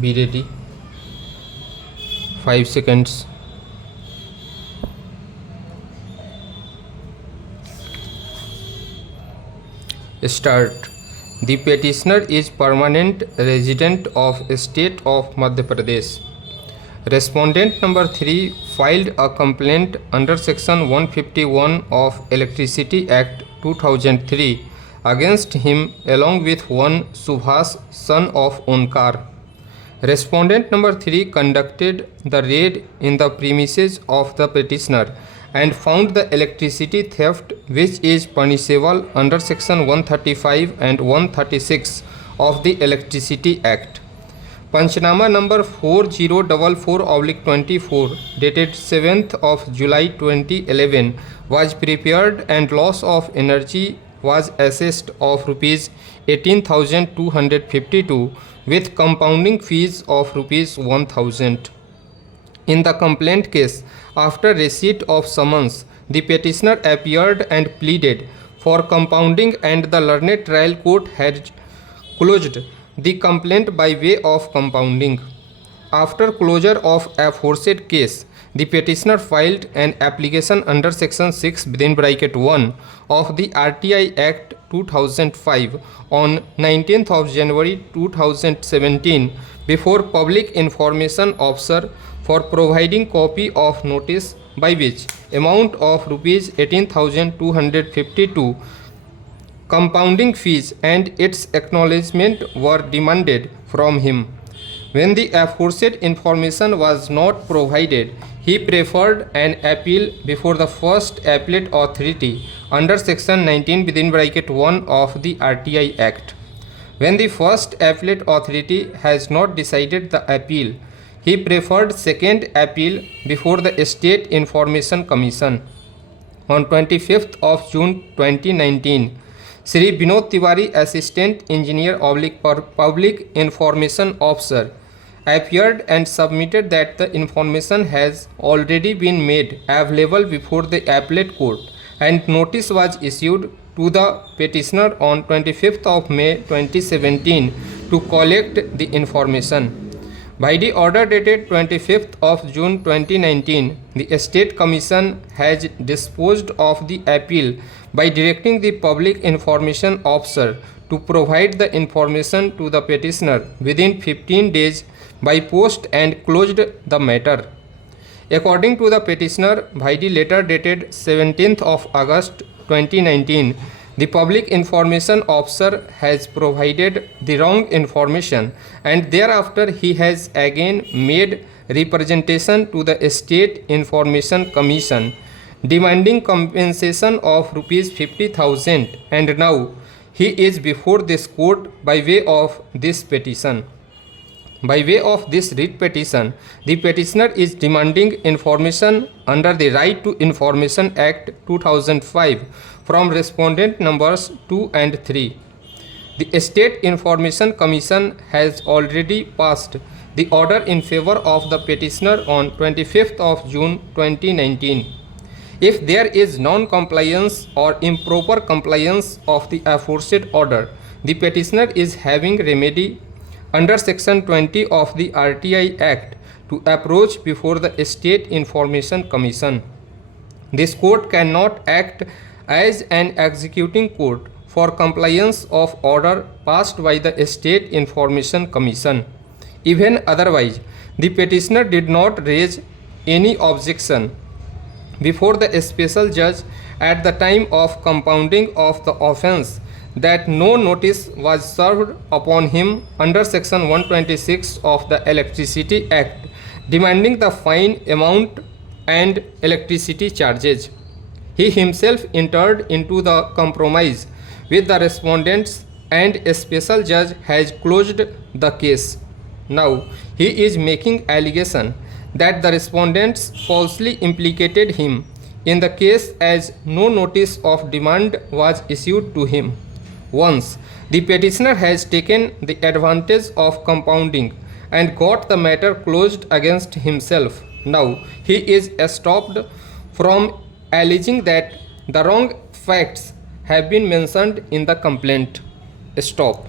Be ready. 5 seconds. Start. The petitioner is permanent resident of state of Madhya Pradesh. Respondent number 3 filed a complaint under section 151 of Electricity Act 2003 against him along with one Subhas, son of Onkar. Respondent number 3 conducted the raid in the premises of the petitioner and found the electricity theft, which is punishable under section 135 and 136 of the Electricity Act. Panchnama number 4044/24 dated 7th of July 2011 was prepared and loss of energy was assessed of rupees 18,252 with compounding fees of rupees 1,000. In the complaint case, after receipt of summons, the petitioner appeared and pleaded for compounding, and the learned trial court had closed the complaint by way of compounding. After closure of aforesaid case, the petitioner filed an application under section 6 (1) of the RTI Act 2005 on 19th of January 2017 before Public Information Officer for providing copy of notice by which amount of rupees 18,252 compounding fees and its acknowledgement were demanded from him. When the aforesaid information was not provided, he preferred an appeal before the first appellate authority under section 19(1) of the RTI Act. When the first appellate authority has not decided the appeal, he preferred second appeal before the State Information Commission. On 25th of June 2019, Shri Vinod Tiwari, Assistant Engineer Public Information Officer, appeared and submitted that the information has already been made available before the appellate court and notice was issued to the petitioner on 25th of May 2017 to collect the information. By the order dated 25th of June 2019, the State Commission has disposed of the appeal by directing the Public Information Officer to provide the information to the petitioner within 15 days by post and closed the matter. According to the petitioner, by the letter dated 17th of August 2019, the Public Information Officer has provided the wrong information and thereafter he has again made representation to the State Information Commission demanding compensation of rupees 50,000, and now he is before this court by way of this petition. By way of this writ petition, the petitioner is demanding information under the Right to Information Act 2005 from respondent numbers 2 and 3. The State Information Commission has already passed the order in favor of the petitioner on 25th of June 2019. If there is non-compliance or improper compliance of the aforesaid order, the petitioner is having remedy under section 20 of the RTI Act to approach before the State Information Commission. This court cannot act as an executing court for compliance of order passed by the State Information Commission. Even otherwise, the petitioner did not raise any objection before the special judge at the time of compounding of the offence that no notice was served upon him under section 126 of the Electricity Act demanding the fine amount and electricity charges. He himself entered into the compromise with the respondents and a special judge has closed the case. Now he is making allegation that the respondents falsely implicated him in the case as no notice of demand was issued to him. Once the petitioner has taken the advantage of compounding and got the matter closed against himself, now he is stopped from alleging that the wrong facts have been mentioned in the complaint. Stop.